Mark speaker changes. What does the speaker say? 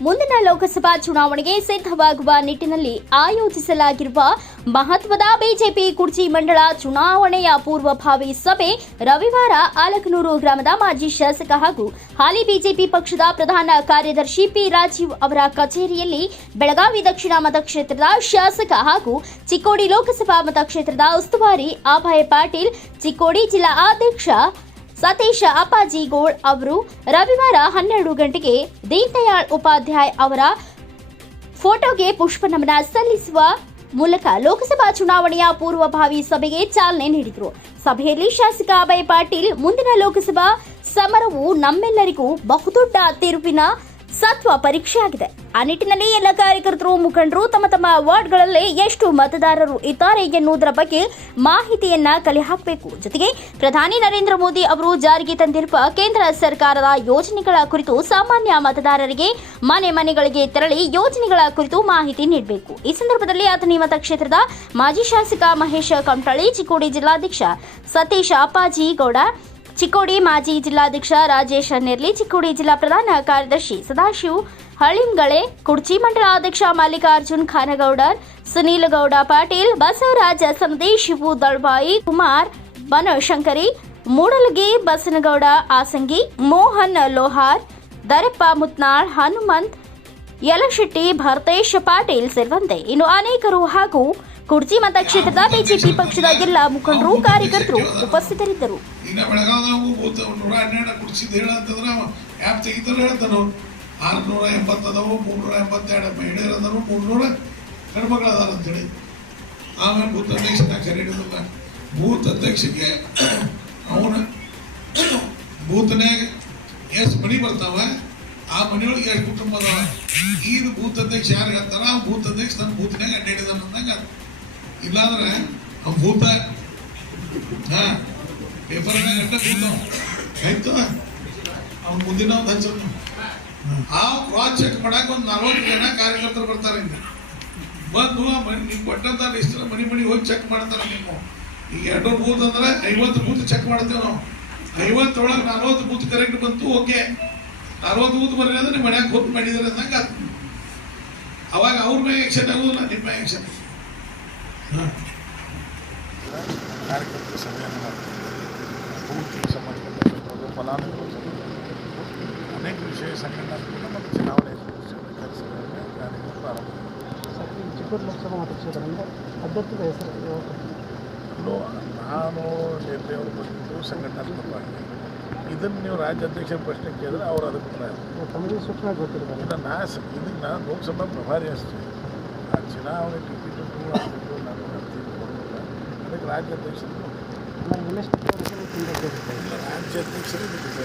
Speaker 1: ಮುಂದಿನ ಲೋಕಸಭಾ ಚುನಾವಣೆಗೆ ಸಿದ್ಧವಾಗುವ ನಿಟ್ಟಿನಲ್ಲಿ ಆಯೋಜಿಸಲಾಗಿರುವ ಮಹತ್ವದ ಬಿಜೆಪಿ ಕುರ್ಚಿ ಮಂಡಳ ಚುನಾವಣೆಯ ಪೂರ್ವಭಾವಿ ಸಭೆ ರವಿವಾರ ಆಲಕನೂರು ಗ್ರಾಮದ ಮಾಜಿ ಶಾಸಕ ಹಾಗೂ ಹಾಲಿ ಬಿಜೆಪಿ ಪಕ್ಷದ ಪ್ರಧಾನ ಕಾರ್ಯದರ್ಶಿ ಪಿ ರಾಜೀವ್ ಅವರ ಕಚೇರಿಯಲ್ಲಿ ಬೆಳಗಾವಿ ದಕ್ಷಿಣ ಮತಕ್ಷೇತ್ರದ ಶಾಸಕ ಹಾಗೂ ಚಿಕ್ಕೋಡಿ ಲೋಕಸಭಾ ಮತಕ್ಷೇತ್ರದ ಉಸ್ತುವಾರಿ ಅಭಯ್ ಪಾಟೀಲ್, ಚಿಕ್ಕೋಡಿ ಜಿಲ್ಲಾ ಅಧ್ಯಕ್ಷ ಸತೀಶ್ ಅಪ್ಪಾಜಿಗೋಳ್ ಅವರು ರವಿವಾರ ಹನ್ನೆರಡು ಗಂಟೆಗೆ ದೀನದಯಾಳ್ ಉಪಾಧ್ಯಾಯ್ ಅವರ ಫೋಟೋಗೆ ಪುಷ್ಪ ನಮನ ಸಲ್ಲಿಸುವ ಮೂಲಕ ಲೋಕಸಭಾ ಚುನಾವಣೆಯ ಪೂರ್ವಭಾವಿ ಸಭೆಗೆ ಚಾಲನೆ ನೀಡಿದರು. ಸಭೆಯಲ್ಲಿ ಶಾಸಕ ಅಭಯ್ ಪಾಟೀಲ್, ಮುಂದಿನ ಲೋಕಸಭಾ ಸಮರವು ನಮ್ಮೆಲ್ಲರಿಗೂ ಬಹುದೊಡ್ಡ ತಿರುವಿನ ಸತ್ವ ಪರೀಕ್ಷೆಯಾಗಿದೆ ಆ ನಿಟ್ಟಿನಲ್ಲಿ ಎಲ್ಲ ಕಾರ್ಯಕರ್ತರು, ಮುಖಂಡರು ತಮ್ಮ ತಮ್ಮ ವಾರ್ಡ್ಗಳಲ್ಲಿ ಎಷ್ಟು ಮತದಾರರು ಇದ್ದಾರೆ ಎನ್ನುವುದರ ಬಗ್ಗೆ ಮಾಹಿತಿಯನ್ನ ಕಲೆ ಹಾಕಬೇಕು ಜೊತೆಗೆ ಪ್ರಧಾನಿ ನರೇಂದ್ರ ಮೋದಿ ಅವರು ಜಾರಿಗೆ ತಂದಿರುವ ಕೇಂದ್ರ ಸರ್ಕಾರದ ಯೋಜನೆಗಳ ಕುರಿತು ಸಾಮಾನ್ಯ ಮತದಾರರಿಗೆ ಮನೆ ಮನೆಗಳಿಗೆ ತೆರಳಿ ಯೋಜನೆಗಳ ಕುರಿತು ಮಾಹಿತಿ ನೀಡಬೇಕು. ಈ ಸಂದರ್ಭದಲ್ಲಿ ಅಥಣಿ ಮತಕ್ಷೇತ್ರದ ಮಾಜಿ ಶಾಸಕ ಮಹೇಶ್ ಕಮಟಳ್ಳಿ ಚಿಕ್ಕೋಡಿ ಜಿಲ್ಲಾಧ್ಯಕ್ಷ ಸತೀಶ್ ಅಪ್ಪಾಜಿ ಗೌಡ ಚಿಕ್ಕೋಡಿ ಮಾಜಿ ಜಿಲ್ಲಾಧ್ಯಕ್ಷ ರಾಜೇಶ ನೆರ್ಲಿ ಚಿಕ್ಕೋಡಿ ಜಿಲ್ಲಾ ಪ್ರಧಾನ ಕಾರ್ಯದರ್ಶಿ ಸದಾಶಿವ್, ಹಳಿಂಗಳೆ ಕುರ್ಚಿ ಮಂಡಲ ಅಧ್ಯಕ್ಷ ಮಲ್ಲಿಕಾರ್ಜುನ್ ಖಾನಗೌಡರ್ ಸುನೀಲ್ ಗೌಡ ಪಾಟೀಲ್, ಬಸವರಾಜ ಸಂದಿ ಶಿವು ದಳ್ಬಾಯಿ, ಕುಮಾರ್ ಬನಶಂಕರಿ ಮೂಡಲಗಿ, ಬಸನಗೌಡ ಆಸಂಗಿ ಮೋಹನ್ ಲೋಹಾರ್, ದರಪ್ಪ ಮುತ್ನಾಳ್, ಹನುಮಂತ್ ಯಲಶೆಟ್ಟಿ, ಭರತೇಶ್ ಪಾಟೀಲ್ ಸೇರಿದಂತೆ ಇನ್ನು ಅನೇಕರು ಹಾಗೂ ಕುರ್ಚಿ ಮತಕ್ಷೇತ್ರದ ಬಿಜೆಪಿ ಪಕ್ಷದ ಎಲ್ಲ ಮುಖಂಡರು, ಕಾರ್ಯಕರ್ತರು ಉಪಸ್ಥಿತರಿದ್ದರು.
Speaker 2: ಬೂತ್ ಅಧ್ಯಕ್ಷಕ್ಕೆ ಅವನ ಬೂತ್ನಾಗ ಎಷ್ಟು ಮಣಿ ಬರ್ತಾವ. ಆ ಮನೆಯೊಳಗೆ ಎರಡು ಕುಟುಂಬ ಅದಾವ? ಈಗ ಬೂತ್ ಅಧ್ಯಕ್ಷ ಯಾರು ಹೇಳ್ತಾರ? ಆ ಭೂತ ಅಧ್ಯಕ್ಷ ತನ್ನ ಬೂತ್ನ್ಯಾಗ ಅಡ್ಡಾಡಿದಾನ ಅಂದಂಗ ಇಲ್ಲಾಂದ್ರೆ ಆ ಭೂತ ಹಾ ಪೇಪರ್ನಾಗ ಅಡ್ಡ ಆಯ್ತು? ಅವ್ನು ಮುಂದಿನ ಒಂದು ಹಚ್ಚರು ಆ ಕ್ರಾಸ್ ಚೆಕ್ ಮಾಡಕ್ಕೆ ಒಂದು ನಲವತ್ತು ಜನ ಕಾರ್ಯಕರ್ತರು ಬರ್ತಾರೆ ಇಲ್ಲಿ. ಬಂದು ಆ ಮನೆ ನೀವು ಕೊಟ್ಟಂತ ಲಿಸ್ಟ್ ಮನಿ ಮನಿ ಹೋಗಿ ಚೆಕ್ ಮಾಡ್ತಾರೆ ನೀವು. ಈಗ ಎರಡು ಬೂತ್ ಅಂದ್ರೆ ಐವತ್ತು ಬೂತ್ ಚೆಕ್ ಮಾಡ್ತೇವೆ ನಾವು. ಐವತ್ತೊಳಗೆ ನಲ್ವತ್ತು ಬೂತ್ ಕರೆಕ್ಟ್ ಬಂತು ಓಕೆ ನಲ್ವತ್ತು ಬೂತ್ ಬರಲಿ ಅಂದ್ರೆ ನಿಮ್ಮ ಮನ್ಯಾಗ ಹೋಗಿ ಮಾಡಿದ್ರೆ ಅಂದಂಗ ಅವಾಗ ಅವ್ರ ಮೇಲೆ ಆಕ್ಷನ್ ಆಗೋದಿಲ್ಲ ನಿಮ್ಮ ಹಾಂ.
Speaker 3: ಕಾರ್ಯಕರ್ತರ ಸಭೆಯನ್ನು ಫಲಾನುಭವಿಗಳ ಸಂಬಂಧಪಟ್ಟಂಥದ್ದು ಅನೇಕ ವಿಷಯ ಸಂಘಟನಾತ್ಮಕ ಮತ್ತು ಚುನಾವಣೆ ಕಾರ್ಯಕ್ರಮಗಳನ್ನು ಕಾರ್ಯಕ್ರಮ ಪ್ರಾರಂಭ ಮಾಡಿದ್ದೀವಿ.
Speaker 4: ಚಿಕ್ಕೂರು ಲೋಕಸಭಾ ಮತಕ್ಷೇತ್ರದಿಂದ ಅಭ್ಯರ್ಥಿಗಳ ಹೆಸರು
Speaker 3: ನಾನು ನಿರ್ಣಯವರು ಬಂದಿದ್ದು ಸಂಘಟನಾತ್ಮಕವಾಗಿ ಇದನ್ನು ನೀವು ರಾಜ್ಯ ಅಧ್ಯಕ್ಷರ ಪ್ರಶ್ನೆ ಕೇಳಿದ್ರೆ ಅವರು ಅದಕ್ಕೆ
Speaker 4: ಸೂಕ್ಷ್ಮ ಗೊತ್ತಿರಬೇಕು.
Speaker 3: ಇದನ್ನು ನಾ ಸ ನಾನು ಲೋಕಸಭಾ ಪ್ರಭಾರಿ ಅಷ್ಟೇ. ಆ ಚುನಾವಣೆ ಟಿಕೆಟ್ ಆಗಬೇಕು ನಾನು ತೀರ್ಪು ಕೊಡೋದಿಲ್ಲ. ಅದಕ್ಕೆ ರಾಜ್ಯ ಅಧ್ಯಕ್ಷರು ರಾಜ್ಯ ಅಧ್ಯಕ್ಷರೇ ಇದಕ್ಕೆ